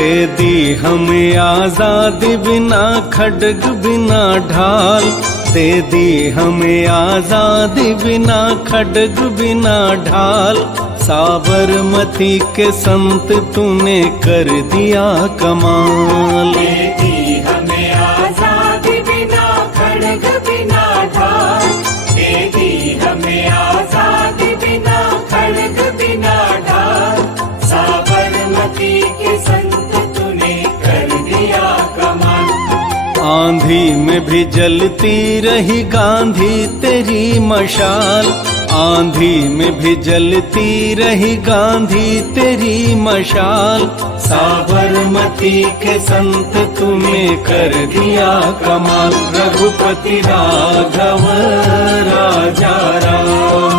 दे दी हमें आजादी बिना खड्ग बिना ढाल, दे दी हमें आजादी बिना खड्ग बिना ढाल। साबरमती के संत तूने कर दिया कमाल। दे दी हमें आजादी बिना खड्ग बिना ढाल, दे दी हमें आजादी बिना खड्ग बिना ढाल। साबरमती के संत तूने कर दिया कमाल। आंधी में भी जलती रही गांधी तेरी मशाल, आंधी में भी जलती रही गांधी तेरी मशाल। साबरमती के संत तूने कर दिया कमाल। रघुपति राघव राजा राम,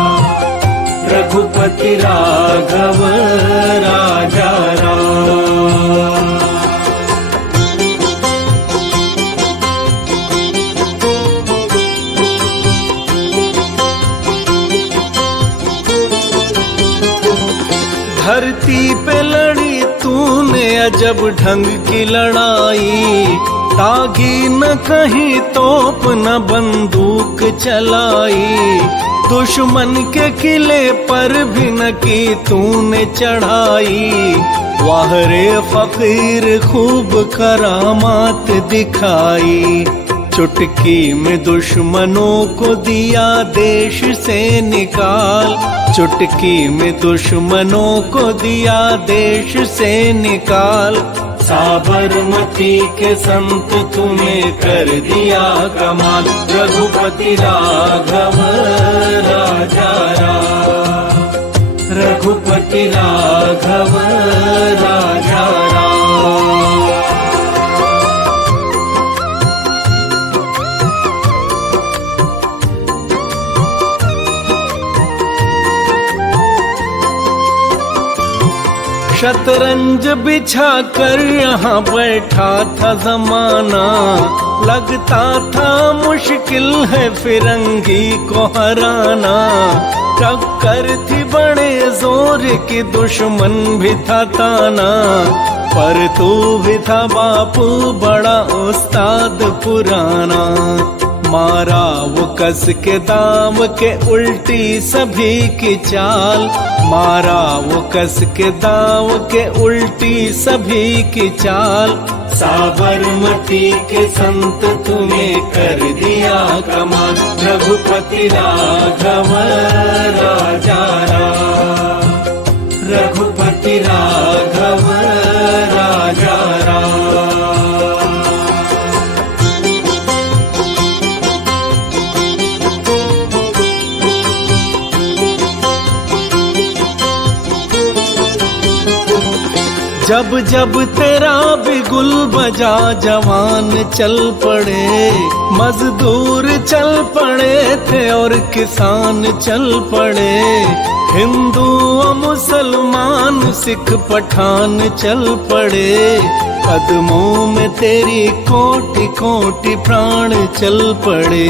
रघुपति राघव राजा राम। धरती पे लड़ी तूने अजब ढंग की लड़ाई, तागी न कहीं तोप न बंदूक चलाई। दुश्मन के किले पर भी न की तूने चढ़ाई। वाह रे फकीर खूब करामात दिखाई। चुटकी में दुश्मनों को दिया देश से निकाल, चुटकी में दुश्मनों को दिया देश से निकाल। साबरमती के संत तूने कर दिया कमाल। रघुपति राघव राजा राम, रघुपति राघव राजा राम। शतरंज बिछा कर यहाँ बैठा था जमाना, लगता था मुश्किल है फिरंगी को हराना। टक्कर थी बड़े जोर की दुश्मन भी था ताना, पर तू भी था बापू बड़ा उस्ताद पुराना। मारा वो कस के दाम के उल्टी सभी की चाल, मारा वो कस के दाम के उल्टी सभी की चाल। साबरमती के संत तूने कर दिया कमाल। रघुपति राघव राजा राम, रघुपति राघव राजा राम। जब जब तेरा बिगुल बजा जवान चल पड़े, मजदूर चल पड़े थे और किसान चल पड़े। हिंदू और मुसलमान सिख पठान चल पड़े, कदमों में तेरी कोटि कोटि प्राण चल पड़े।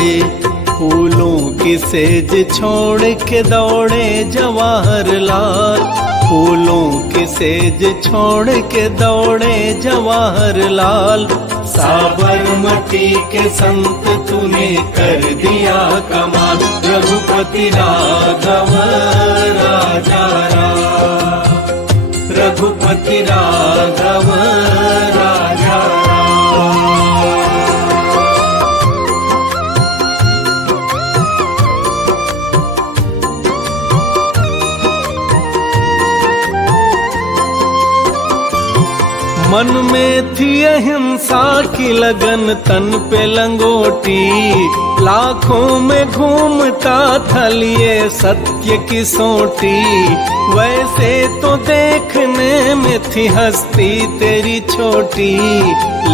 फूलों की सेज छोड़ के दौड़े जवाहरलाल, फूलों की सेज छोड़ के दौड़े जवाहरलाल। साबरमती के संत तूने कर दिया कमाल। रघुपति राघव राजा राम, रघुपति राघव राजा राम। मन में थी अहिंसा की लगन तन पे लंगोटी, लाखों में घूमता था लिए सत्य की सोटी। वैसे तो देखने में थी हस्ती तेरी छोटी,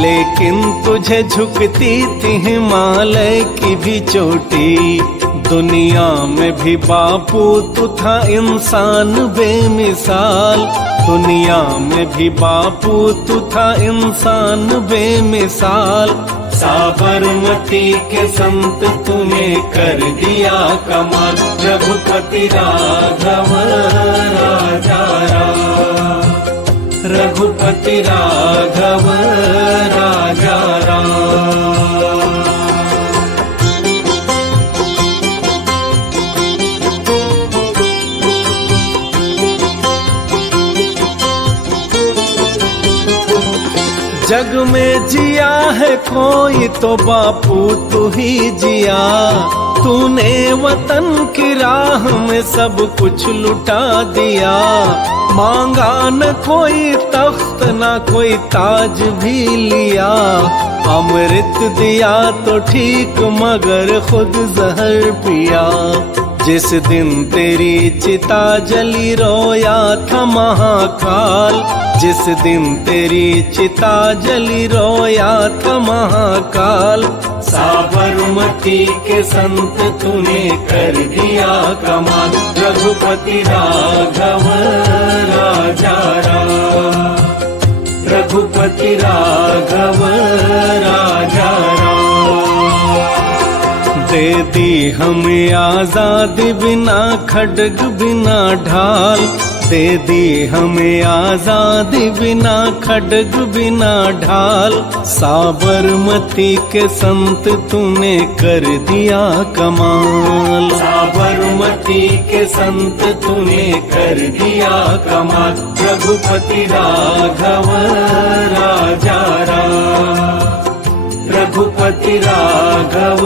लेकिन तुझे झुकती थी हिमालय की भी चोटी। दुनिया में भी बापू तू था इंसान बेमिसाल, दुनिया में भी बापू तू था इंसान बेमिसाल। साबरमती के संत तूने कर दिया कमाल। रघुपति राघव राजा राम, रघुपति राघव राजा राम। जग में जिया है कोई तो बापू तू ही जिया, तूने वतन की राह में सब कुछ लुटा दिया। मांगा न कोई तख्त न कोई ताज भी लिया, अमृत दिया तो ठीक मगर खुद जहर पिया। जिस दिन तेरी चिता जली रोया था महाकाल, जिस दिन तेरी चिता जली रोया था महाकाल। साबरमती के संत तूने कर दिया कमाल, रघुपति राघव राजा राम। रघुपति राघव राजा राम। दे दी हमें आजादी बिना खड्ग बिना ढाल, दे दी हमें आजादी बिना खड्ग बिना ढाल। साबरमती के संत तूने कर दिया कमाल, साबरमती के संत तूने कर दिया कमाल। रघुपति राघव राजा राम। रघुपति राघव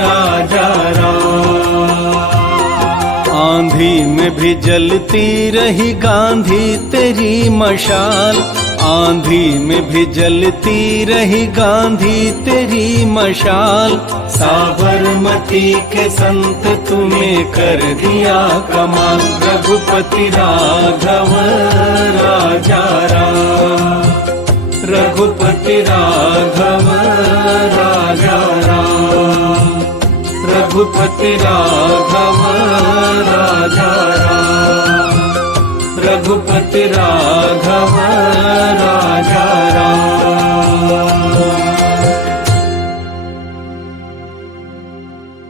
राजा राम। आंधी में भी जलती रही गांधी तेरी मशाल, आंधी में भी जलती रही गांधी तेरी मशाल। साबरमती के संत तूने कर दिया कमाल, रघुपति राघव राजा राम। रघुपति राघव राजा राम। रघुपति राघव राजा राम। रघुपति राघव राजा राम।